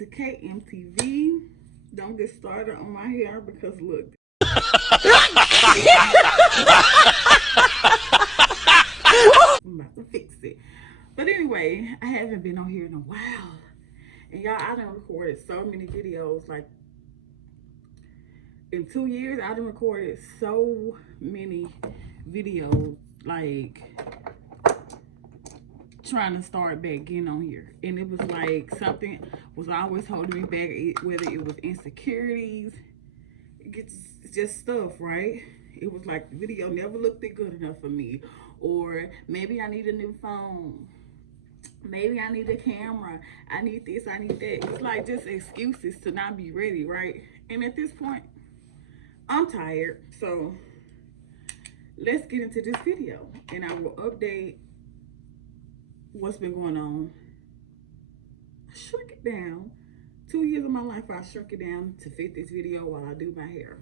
to KMTV. Don't get started on my hair because look. I'm about to fix it. But anyway, I haven't been on here in a while. And y'all, I done recorded so many videos. Like in 2 years, I done recorded so many videos. Like trying to start back getting on here, and it was like something was always holding me back, whether it was insecurities, it's just stuff, right? It was like the video never looked good enough for me, or maybe I need a new phone, maybe I need a camera, I need this, I need that. It's like just excuses to not be ready, right? And at this point, I'm tired. So let's get into this video, and I will update what's been going on. Shrink it down. 2 years of my life, I shrunk it down to fit this video while I do my hair.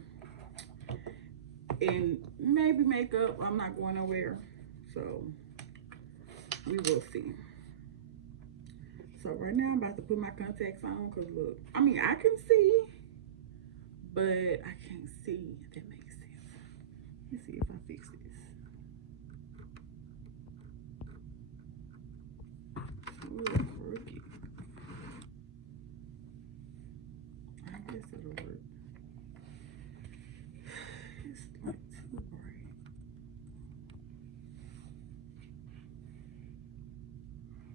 And maybe makeup. I'm not going nowhere. So we will see. So right now I'm about to put my contacts on because look, I mean I can see, but I can't see, if that makes sense. Let's see if I fix this. I guess it'll work. It's not too bright.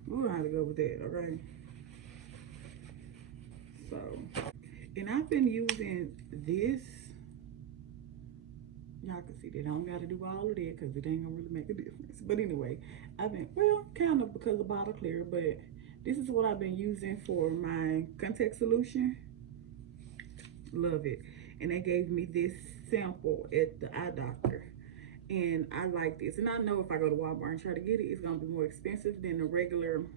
We'll have to go with that, okay? So, and I've been using this. Y'all can see that I don't got to do all of that because it ain't gonna really make a difference. But anyway, I've been, well, kind of because of bottle clear, but this is what I've been using for my contact solution. Love it. And they gave me this sample at the eye doctor. And I like this. And I know if I go to Walmart and try to get it, it's going to be more expensive than the regular,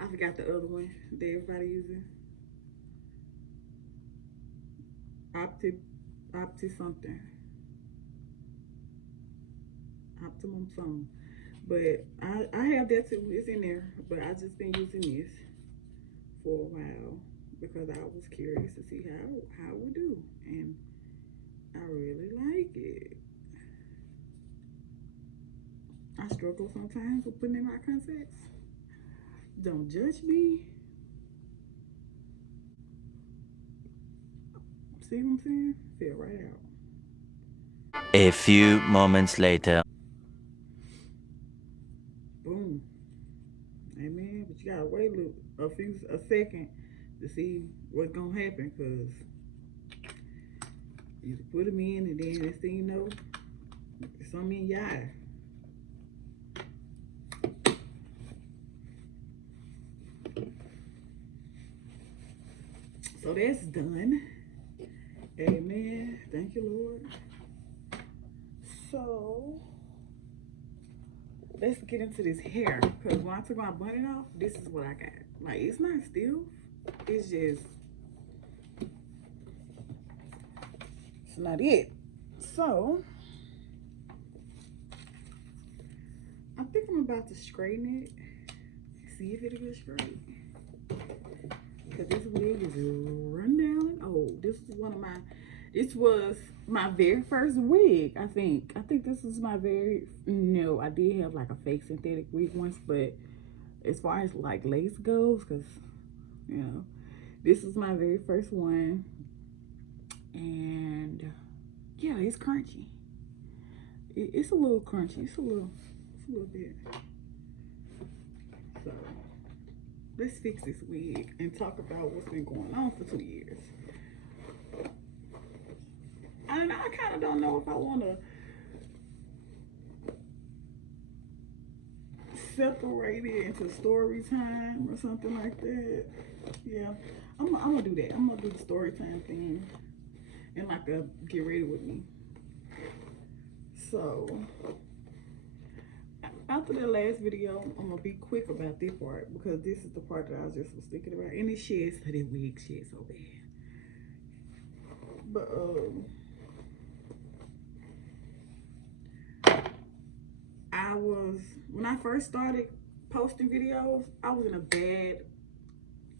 I forgot the other one that everybody uses. Opti something. Optimum something. But I have that too. It's in there. But I just been using this for a while because I was curious to see how it would do. And I really like it. I struggle sometimes with putting in my contacts. Don't judge me. See what I'm saying? Feel right out. A few moments later. Boom. Amen. But you gotta wait a second to see what's gonna happen, because you put them in and then next thing you know, some in your eye. So that's done. Amen. Thank you, Lord. So let's get into this hair, because when I took my bunny off, this is what I got. Like, it's not stiff, it's just, it's not it. So I think I'm about to straighten it, see if it'll get straight, because this wig is run down and old. This was my very first wig. I think this was my very, no, I did have like a fake synthetic wig once, but as far as like lace goes, because you know, this is my very first one. And yeah, it's crunchy. It's a little crunchy. It's a little bit. So let's fix this wig and talk about what's been going on for 2 years. And I kind of don't know if I want to separate it into story time or something like that. Yeah, I'm gonna do that. I'm gonna do the story time thing and like a get ready with me. So after the last video, I'm gonna be quick about this part, because this is the part that I was thinking about, and it sheds, that wig sheds so bad. But when I first started posting videos, I was in a bad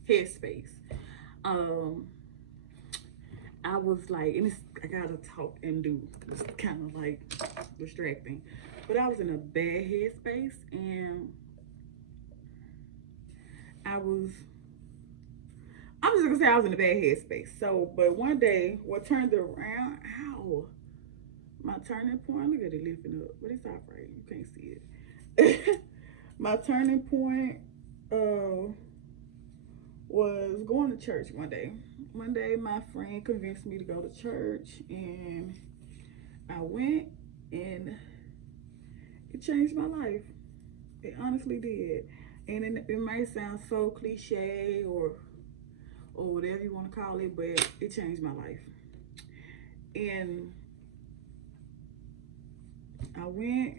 headspace. Um, I was like, and it's, I gotta talk and do. It's kind of like distracting, but I was in a bad headspace, and I was. I'm just gonna say I was in a bad headspace. So, but one day, what turned it around? Ow! My turning point. Look at it lifting up, but it's all right. You can't see it. My turning point uh, was going to church one day. One day, my friend convinced me to go to church, and I went, and it changed my life. It honestly did. And it might sound so cliche or whatever you want to call it, but it changed my life. And I went,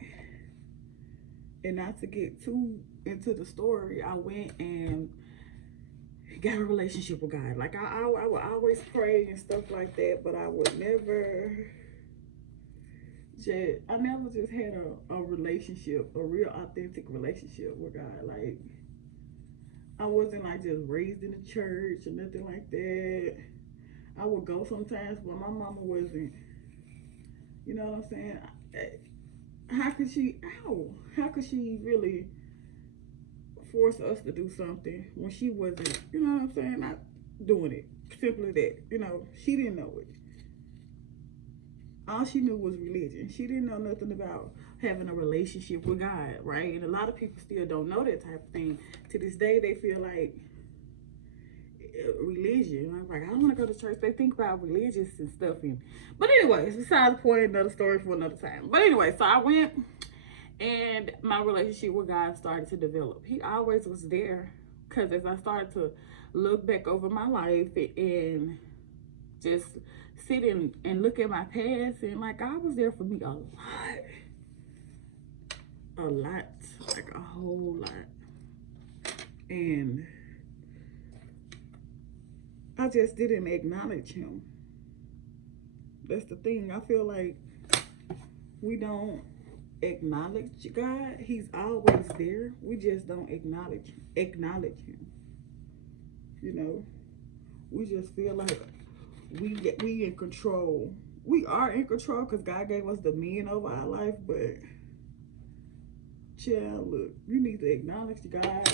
and not to get too into the story, I went and got a relationship with God. Like I would always pray and stuff like that, but I would never I never just had a relationship, a real authentic relationship with God. Like I wasn't like just raised in the church or nothing like that. I would go sometimes, but my mama wasn't. You know what I'm saying? How could she? Ow! How could she really force us to do something when she wasn't? You know what I'm saying? Not doing it. Simply that. You know, she didn't know it. All she knew was religion. She didn't know nothing about having a relationship with God, right? And a lot of people still don't know that type of thing. To this day, they feel like religion. I'm like, I don't want to go to church. They think about religious and stuff. But anyways, besides the point, another story for another time. But anyway, so I went, and my relationship with God started to develop. He always was there, because as I started to look back over my life and just sit and look at my past, and like God was there for me a lot, like a whole lot. And I just didn't acknowledge him. That's the thing. I feel like we don't acknowledge God. He's always there. We just don't acknowledge him. You know, we just feel like we in control. We are in control because God gave us dominion over our life, but child, look, you need to acknowledge God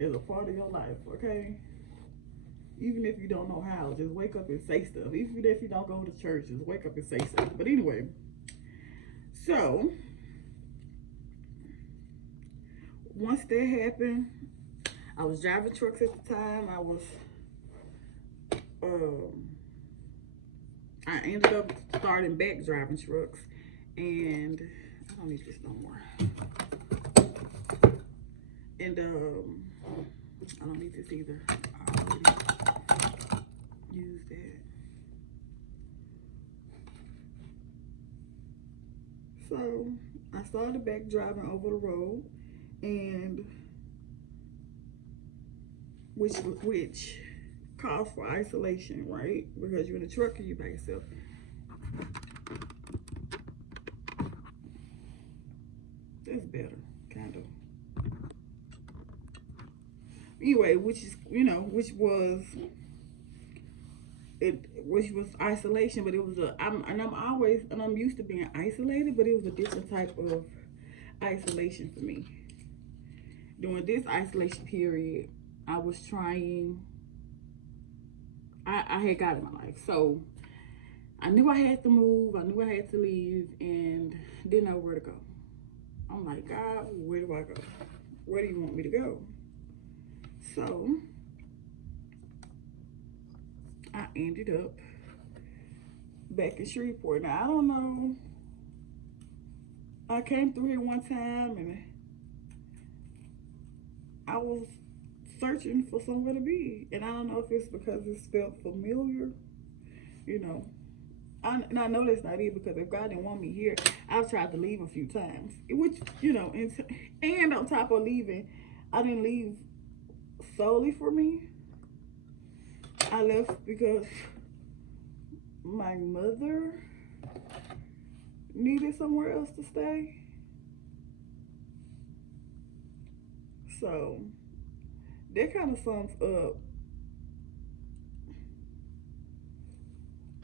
as a part of your life, okay? Even if you don't know how, just wake up and say stuff. Even if you don't go to church, just wake up and say stuff. But anyway, so once that happened, I was driving trucks at the time. I ended up starting back driving trucks, and I don't need this no more. And I don't need this either. I already used that. So I started back driving over the road, and which calls for isolation, right? Because you're in a truck and you're by yourself. That's better, kind of. Anyway, which was isolation, but it was I'm used to being isolated, but it was a different type of isolation for me. During this isolation period, I was trying. I had God in my life, so I knew I had to move. I knew I had to leave, and didn't know where to go. I'm like, God, where do I go? Where do you want me to go? So I ended up back in Shreveport. Now, I don't know. I came through here one time, and I was searching for somewhere to be. And I don't know if it's because it felt familiar, you know. And I know that's not it, because if God didn't want me here, I've tried to leave a few times. Which, and on top of leaving, I didn't leave solely for me. I left because my mother needed somewhere else to stay. So that kind of sums up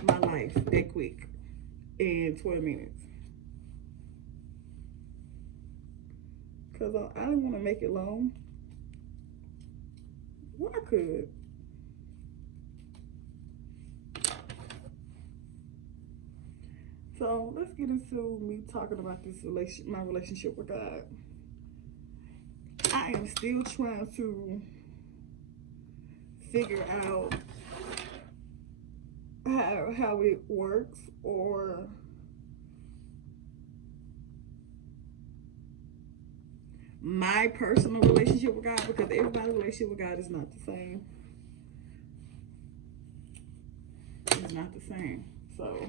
my life that quick in 20 minutes. Because I didn't want to make it long. Well, I could. So let's get into me talking about this my relationship with God. I am still trying to figure out how it works, or my personal relationship with God, because everybody's relationship with God is not the same. It's not the same. So,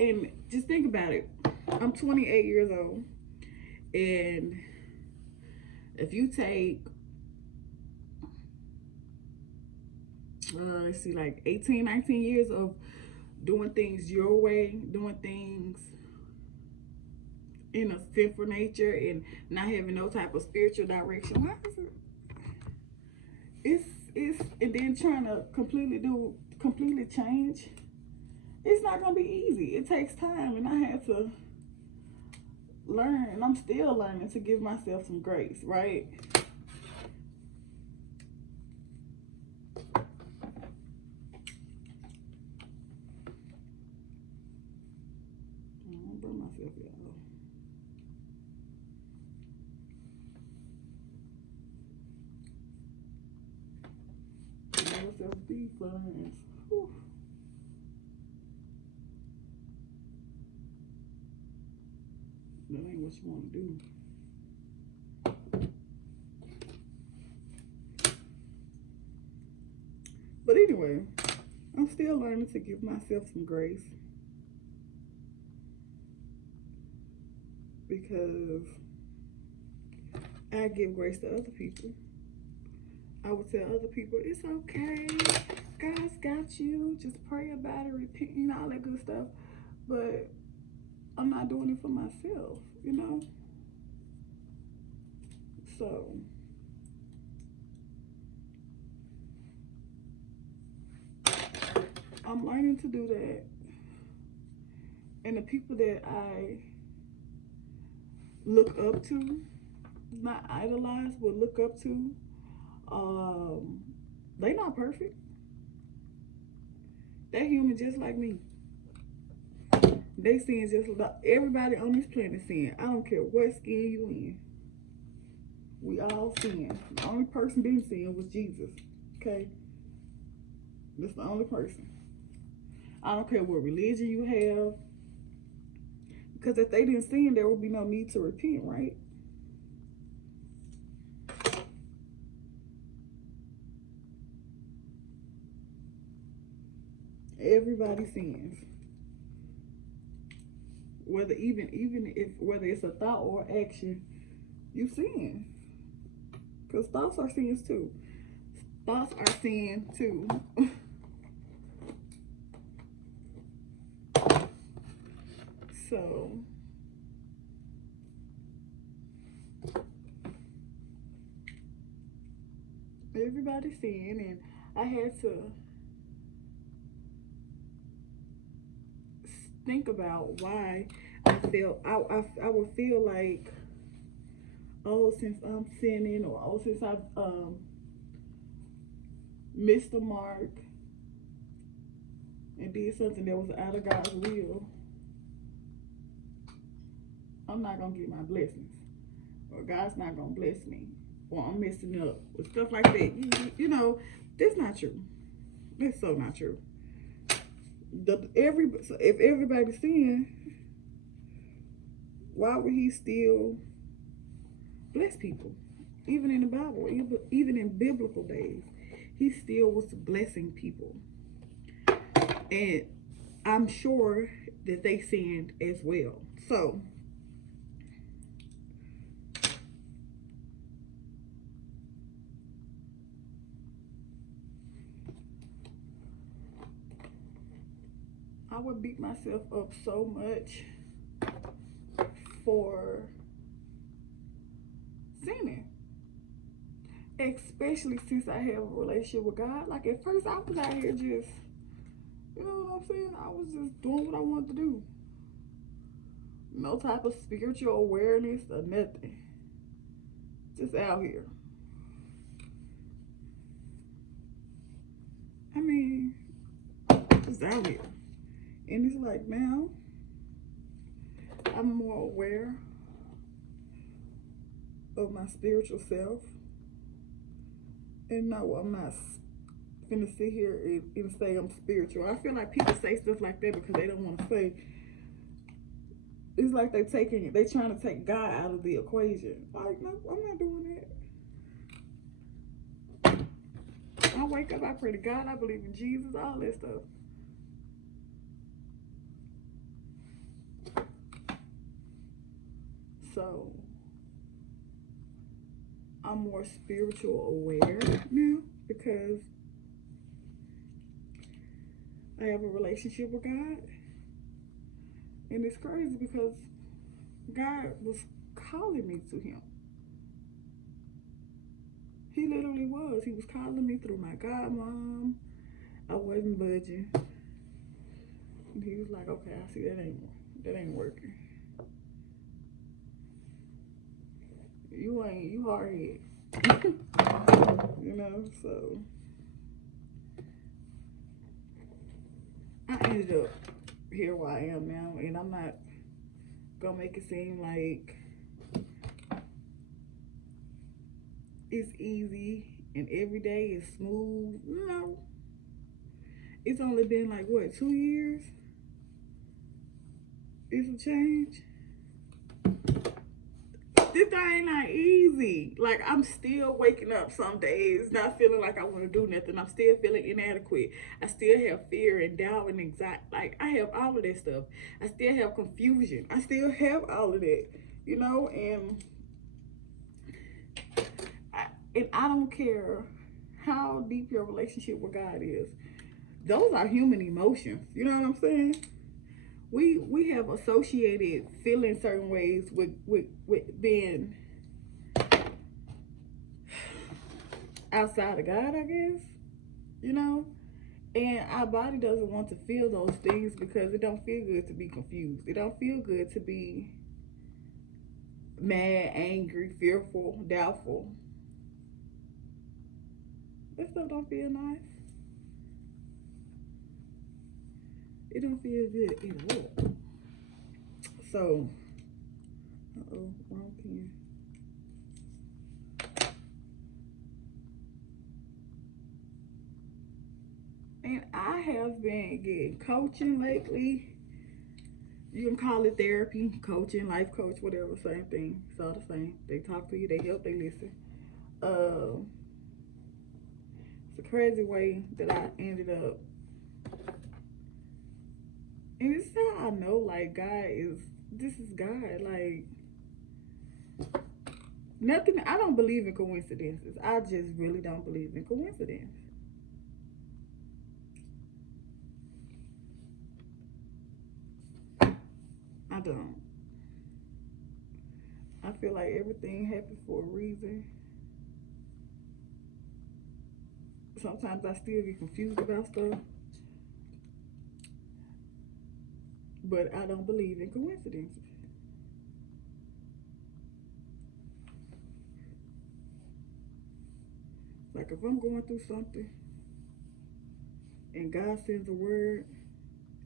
and just think about it. I'm 28 years old, and if you take let's see, like 18, 19 years of doing things your way, doing things in a sinful nature, and not having no type of spiritual direction, why is it? It's and then trying to completely change. It's not gonna be easy. It takes time, and I had to learn, and I'm still learning to give myself some grace, right? I'll burn myself, y'all. Myself beef lines. Whew. That ain't what you want to do. But anyway, I'm still learning to give myself some grace, because I give grace to other people. I would tell other people, it's okay, God's got you, just pray about it, repent, you know, all that good stuff. But I'm not doing it for myself, you know? So I'm learning to do that. And the people that I look up to, not idolize, but look up to, they not perfect. They human just like me. They sin just like everybody on this planet sin. I don't care what skin you in. We all sin. The only person didn't sin was Jesus. Okay? That's the only person. I don't care what religion you have. Because if they didn't sin, there would be no need to repent, right? Everybody sins. Whether it's a thought or action, you sin. Because thoughts are sins too. Thoughts are sin too. So everybody sin, and I had to think about why I would feel like, oh, since I'm sinning, or oh, since I've missed the mark and did something that was out of God's will, I'm not gonna get my blessings, or God's not gonna bless me, or I'm messing up, or stuff like that. You know, that's not true. That's so not true. If everybody's sin, why would He still bless people? Even in the Bible, even in biblical days, He still was blessing people. And I'm sure that they sinned as well. So I would beat myself up so much for sinning. Especially since I have a relationship with God. Like at first I was out here just, you know what I'm saying? I was just doing what I wanted to do. No type of spiritual awareness or nothing. Just out here. I mean, just out here. And it's like now, I'm more aware of my spiritual self. And no, I'm not gonna sit here and say I'm spiritual. I feel like people say stuff like that because they don't want to say. It's like they trying to take God out of the equation. Like, no, I'm not doing that. I wake up, I pray to God, I believe in Jesus, all that stuff. So I'm more spiritual aware now because I have a relationship with God. And it's crazy because God was calling me to him. He literally was. He was calling me through my godmom. I wasn't budging. And he was like, okay, I see that ain't working. You hard head. You know, so I ended up here where I am now, and I'm not gonna make it seem like it's easy and every day is smooth. No. It's only been like what, 2 years? It's a change. This thing not easy. Like, I'm still waking up some days not feeling like I want to do nothing. I'm still feeling inadequate. I still have fear and doubt and anxiety. Like, I have all of that stuff. I still have confusion. I still have all of that, you know. And I don't care how deep your relationship with God is. Those are human emotions. You know what I'm saying? We have associated feeling certain ways with being outside of God, I guess. You know? And our body doesn't want to feel those things because it don't feel good to be confused. It don't feel good to be mad, angry, fearful, doubtful. That stuff don't feel nice. It don't feel good at all. So, wrong pen. And I have been getting coaching lately. You can call it therapy, coaching, life coach, whatever, same thing. It's all the same. They talk to you, they help, they listen. It's a crazy way that I ended up. And this is how I know, like, this is God. Like, nothing, I don't believe in coincidences. I just really don't believe in coincidence. I don't. I feel like everything happens for a reason. Sometimes I still get confused about stuff. But I don't believe in coincidences. Like, if I'm going through something and God sends a word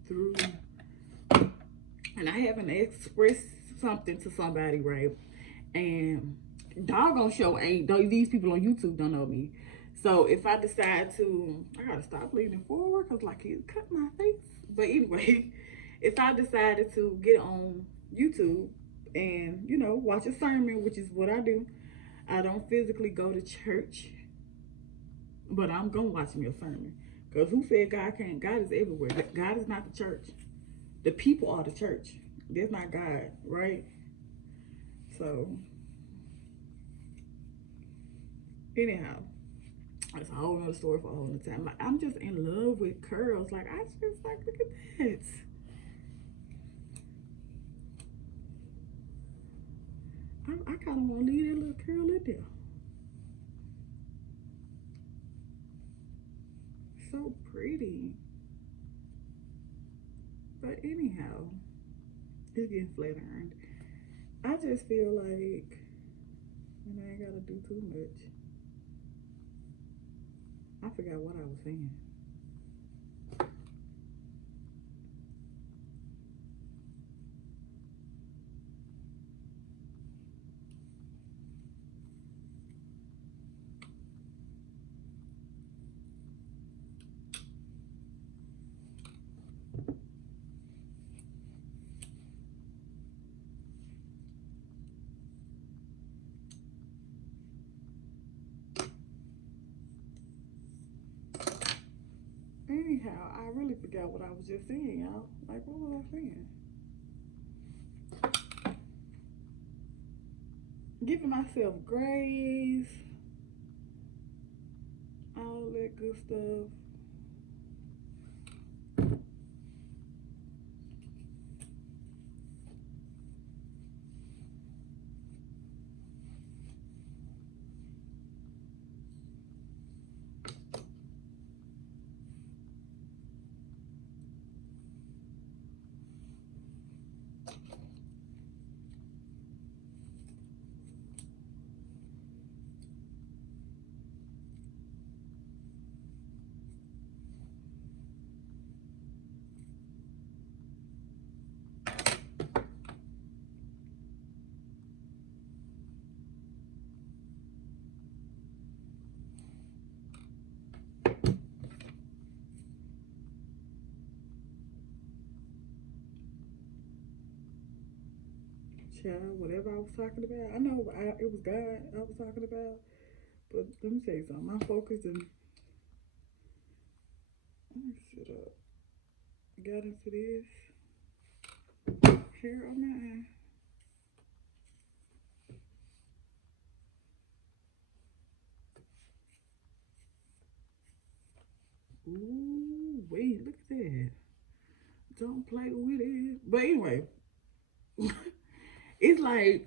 through, and I haven't expressed something to somebody, right? And doggone show ain't, these people on YouTube don't know me. So if I decide to, I gotta stop leaning forward because like it cut my face. But anyway, if I decided to get on YouTube and, you know, watch a sermon, which is what I do, I don't physically go to church, but I'm gonna watch me a sermon. Because who said God can't? God is everywhere. God is not the church. The people are the church. That's not God, right? So, anyhow, that's a whole other story for a whole other time. Like, I'm just in love with curls. Like, I just like, look at that. I kind of want to leave that little curl in there. So pretty. But anyhow, it's getting flat ironed. I just feel like, and I ain't gotta do too much. I forgot what I was saying. Anyhow, I really forgot what I was just saying, y'all. Like, what was I saying? Giving myself grace, all that good stuff. Child, whatever I was talking about, I know it was God I was talking about, but let me tell you something. My focus and let me sit up. Got into this hair on my eye. Ooh, wait, look at that. Don't play with it. But anyway, it's like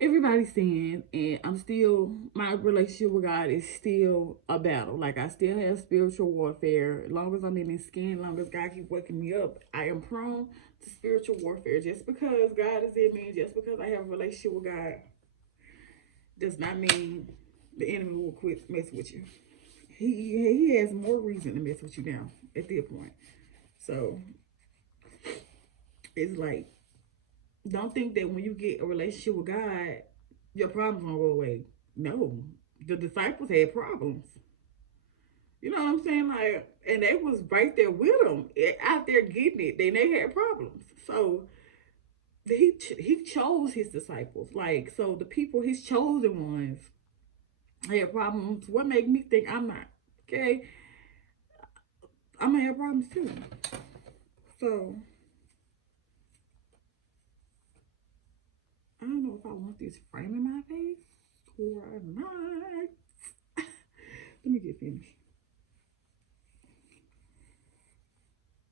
everybody's saying, and I'm still, my relationship with God is still a battle. Like, I still have spiritual warfare. As long as I'm in His skin, as long as God keep waking me up, I am prone to spiritual warfare. Just because God is in me, just because I have a relationship with God, does not mean the enemy will quit messing with you. He has more reason to mess with you now at this point. So it's like, don't think that when you get a relationship with God, your problems gonna go away. No, the disciples had problems. You know what I'm saying? Like, and they was right there with them, out there getting it. Then they had problems. So he chose his disciples. Like, so the people, his chosen ones, had problems. What made me think I'm not okay? I'm gonna have problems too. So I don't know if I want this frame in my face or not. Let me get finished.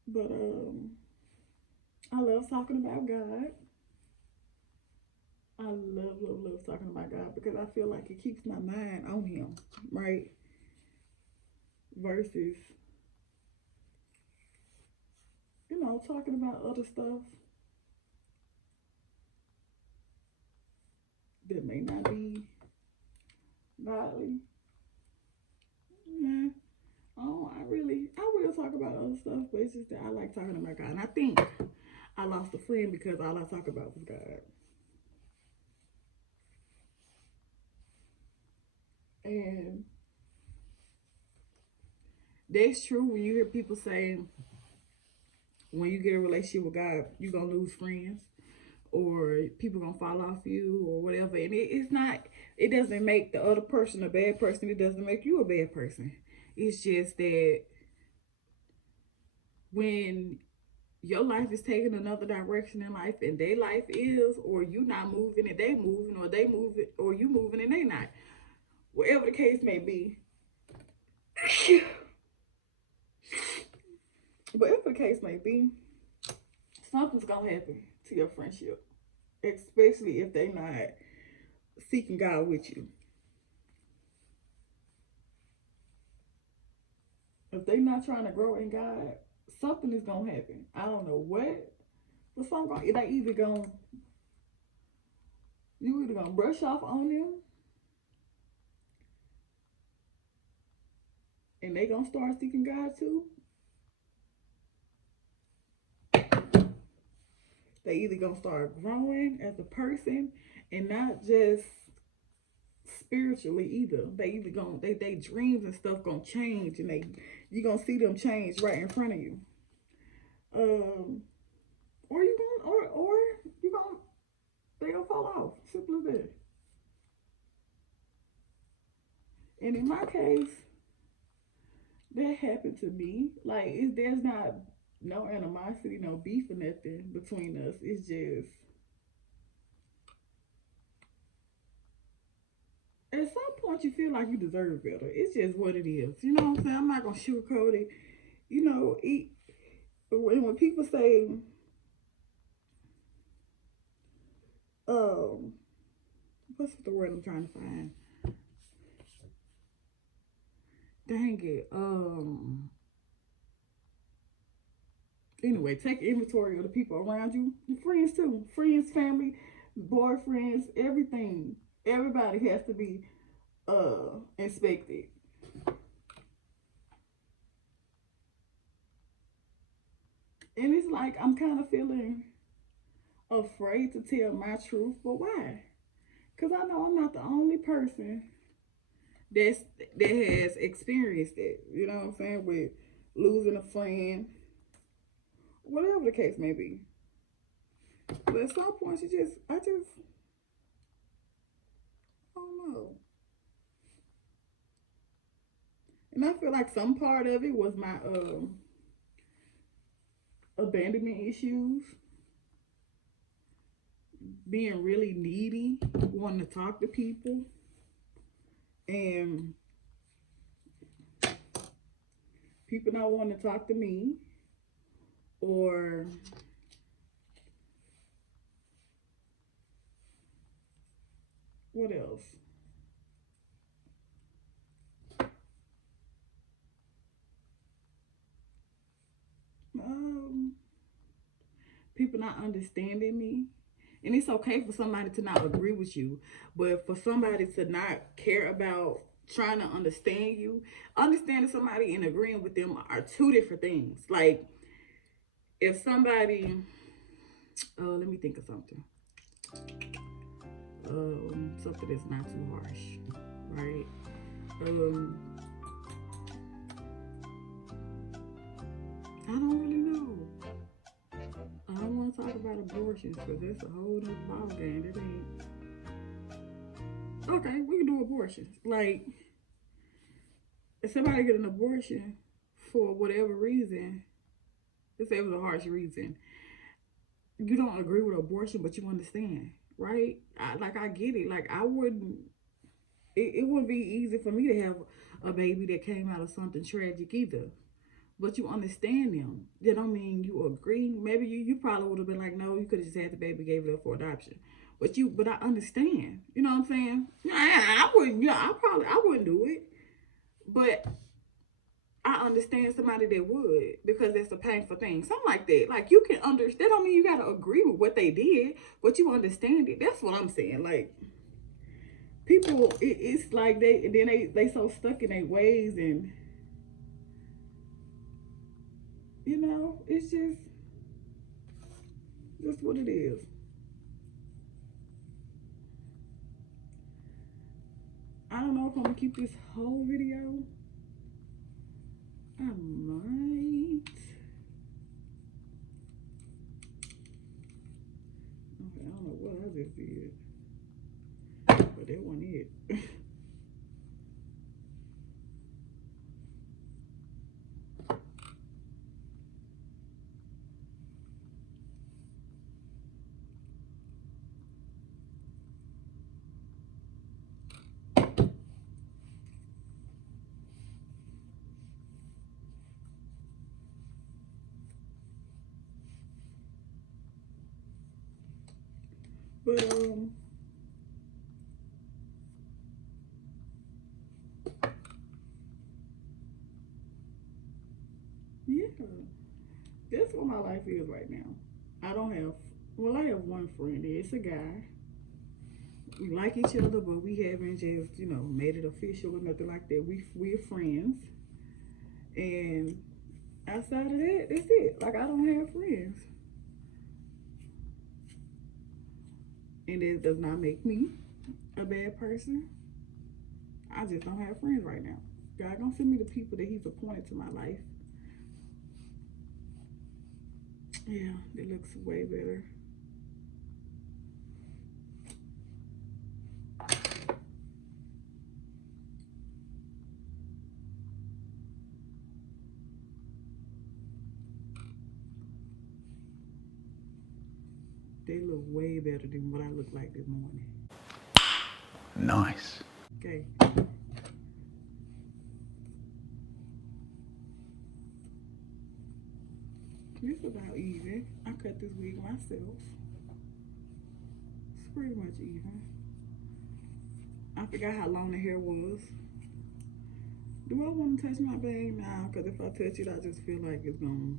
But I love talking about God. I love talking about God because I feel like it keeps my mind on Him, right? Versus, talking about other stuff that may not be godly. Yeah. Oh, I will talk about other stuff, but it's just that I like talking about God. And I think I lost a friend because all I talk about was God. And that's true when you hear people saying, when you get a relationship with God, you're going to lose friends or people going to fall off you or whatever. And it's not, it doesn't make the other person a bad person. It doesn't make you a bad person. It's just that when your life is taking another direction in life and their life is, or you not moving and they moving, or they moving, or you moving and they not. Whatever the case may be. Whatever the case may be, something's gonna happen to your friendship. especially if they're not seeking God with you. If they're not trying to grow in God, something is gonna happen. I don't know what, but something they either gonna you either gonna brush off on them, and they gonna start seeking God too. They either gonna start growing as a person and not just spiritually either. They either gonna they dreams and stuff gonna change, and you gonna see them change right in front of you. Um, or you gonna or you gonna they gonna fall off. Simple as that. And in my case, that happened to me. Like there's not no animosity, no beef or nothing between us. It's just at some point you feel like you deserve better. It's just what it is. You know what I'm saying? I'm not gonna sugarcoat it. You know, when people say, um, what's the word I'm trying to find? Dang it. Anyway, take inventory of the people around you. Your friends too. Friends, family, boyfriends, everything. Everybody has to be inspected. And it's like I'm kind of feeling afraid to tell my truth, but why? Because I know I'm not the only person that's that has experienced it. You know what I'm saying? With losing a friend, whatever the case may be. But at some point, I don't know. And I feel like some part of it was my abandonment issues, being really needy, wanting to talk to people, and people not wanting to talk to me, or what else? Um, People not understanding me. And it's okay for somebody to not agree with you, but for somebody to not care about trying to understand you, understanding somebody and agreeing with them are two different things. Like if somebody, let me think of something. Something that's not too harsh, right? Um, I don't really know. I don't want to talk about abortions because that's a whole nother ball game. It ain't okay. We can do abortions. Like if somebody get an abortion for whatever reason, let's say it was a harsh reason, you don't agree with abortion, but you understand, right? I get it. Like I wouldn't. It wouldn't be easy for me to have a baby that came out of something tragic either. But you understand them. That don't mean you agree. Maybe you probably would have been like, no, you could have just had the baby, gave it up for adoption. But I understand. You know what I'm saying? Yeah, I wouldn't. Yeah, I wouldn't do it. But I understand somebody that would because that's a painful thing. Something like that. Like you can understand. That don't mean you gotta agree with what they did, but you understand it. That's what I'm saying. Like people, it's like they so stuck in their ways, and it's just what it is. I don't know if I'm gonna keep this whole video. I might. Okay, I don't know what I just did, but that wasn't it. But yeah, that's what my life is right now. I don't have, well, I have one friend. It's a guy. We like each other, but we haven't just, you know, made it official or nothing like that. We're friends, and outside of that, that's it. Like, I don't have friends, and it does not make me a bad person. I just don't have friends right now. God gonna send me the people that He's appointed to my life. Yeah, it looks way better. They look way better than what I look like this morning. Nice. Okay. It's about even. I cut this wig myself. It's pretty much even. I forgot how long the hair was. Do I want to touch my bang now? Because if I touch it, I just feel like it's going to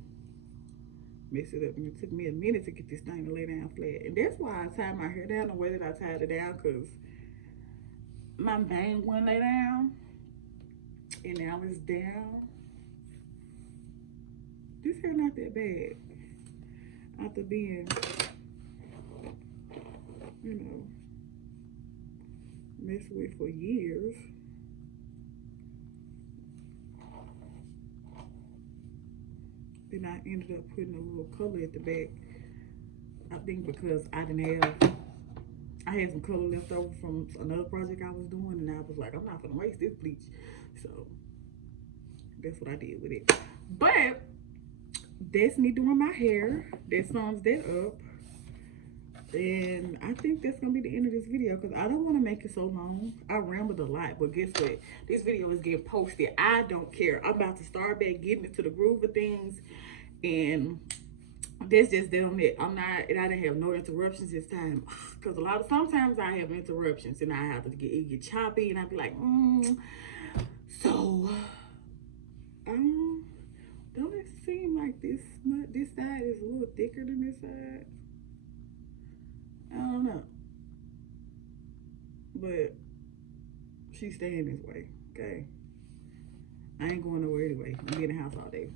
mess it up. And it took me a minute to get this thing to lay down flat. And that's why I tied my hair down the way that I tied it down, because my bang wouldn't lay down. And now it's down. This hair not that bad. After being, you know, messed with for years. Then I ended up putting a little color at the back. I think because I had some color left over from another project I was doing, and I was like, I'm not gonna waste this bleach. So that's what I did with it. But that's me doing my hair. That sums that up. And I think that's gonna be the end of this video, because I don't want to make it so long. I rambled a lot, but guess what? This video is getting posted. I don't care. I'm about to start back getting into the groove of things, and that's just them. I'm not, and I didn't have no interruptions this time, because sometimes I have interruptions, and I have to get choppy, and I'd be like, So, don't it seem like this side is a little thicker than this side? I don't know. But she's staying this way, okay? I ain't going nowhere anyway. I'm in the house all day.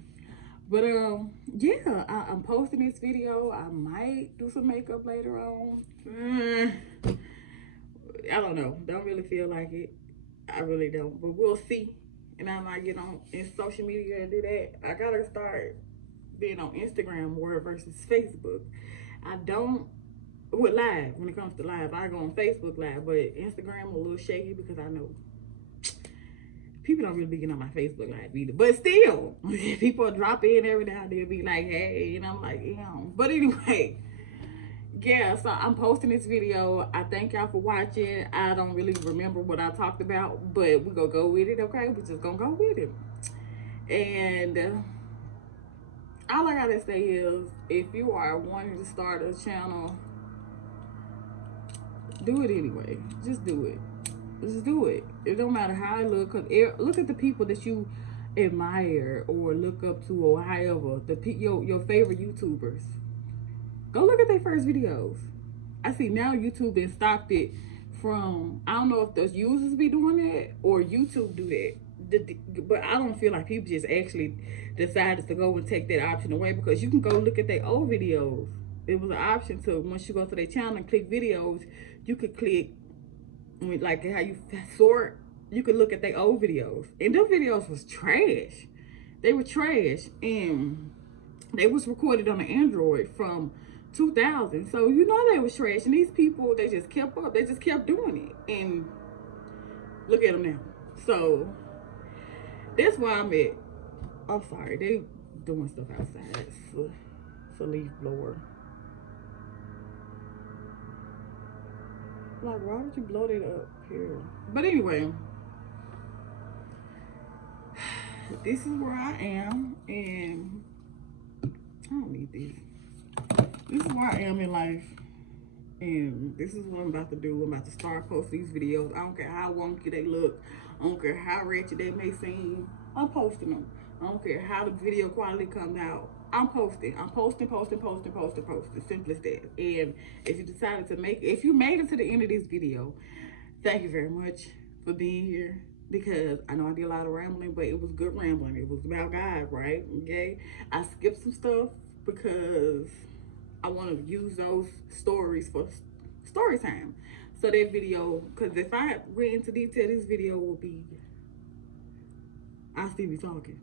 But yeah, I'm posting this video. I might do some makeup later on. I don't know. Don't really feel like it. I really don't. But we'll see. And I might get on in social media and do that. I gotta start being on Instagram more versus Facebook. I don't with live. When it comes to live, I go on Facebook Live, but Instagram a little shaky because I know people don't really be getting on my Facebook Live either. But still, people drop in every now and then, be like, hey, and I'm like, yeah. But anyway, yeah, so I'm posting this video. I thank y'all for watching. I don't really remember what I talked about, but we're gonna go with it, okay? We're just gonna go with it. And all I gotta say is, if you are wanting to start a channel, do it anyway. Just do it. Just do it. It don't matter how I look. Cause look at the people that you admire or look up to, or however, your favorite YouTubers. Go look at their first videos. I see now YouTube then stopped it from, I don't know if those users be doing that or YouTube do that. But I don't feel like people just actually decided to go and take that option away, because you can go look at their old videos. It was an option to, once you go to their channel and click videos, you could click, like how you sort, you could look at their old videos. And those videos was trash. They were trash. And they was recorded on an Android from 2000. So you know they was trash. And these people, they just kept up. They just kept doing it. And look at them now. So that's why I'm at, I'm sorry, they doing stuff outside. It's a leaf blower. Like, why would you blow that up here? But anyway, this is where I am, and I don't need this. This is where I am in life. And this is what I'm about to do. I'm about to start posting these videos. I don't care how wonky they look. I don't care how wretched they may seem. I'm posting them. I don't care how the video quality comes out. I'm posting. I'm posting. Simple as that. And if you decided to if you made it to the end of this video, thank you very much for being here. Because I know I did a lot of rambling, but it was good rambling. It was about God, right? Okay. I skipped some stuff because I want to use those stories for story time. So that video, because if I went into detail, this video will be, I'll still be talking.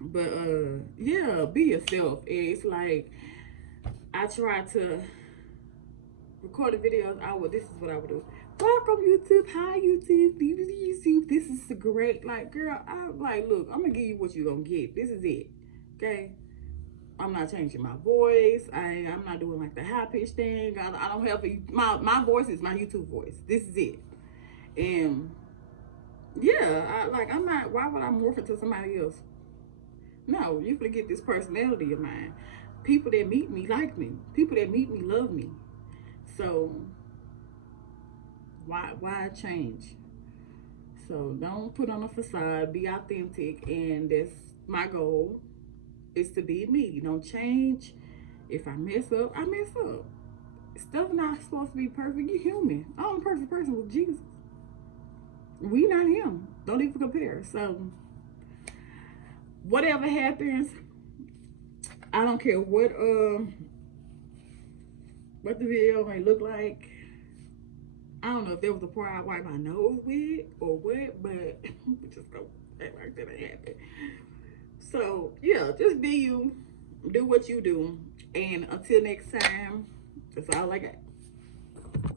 But yeah, be yourself. And it's like, I try to record the videos. This is what I would do. Welcome YouTube, hi YouTube, YouTube. This is great. Like, girl, I'm like, look, I'm gonna give you what you're gonna get. This is it. Okay. I'm not changing my voice. I'm not doing like the high pitch thing. I don't have my voice is my YouTube voice. This is it. And yeah, I'm not. Why would I morph into somebody else? No, you can get this personality of mine. People that meet me like me. People that meet me love me. So why change? So don't put on a facade. Be authentic, and that's my goal. Is to be me. Don't change. If I mess up, I mess up. Stuff not supposed to be perfect. You're human. I'm a perfect person with Jesus. We not him. Don't even compare. So whatever happens, I don't care what the video may look like. I don't know if there was a part I wiped my nose with or what, but we just go act like that ain't happen. So yeah, just be you, do what you do, and until next time, that's all I got.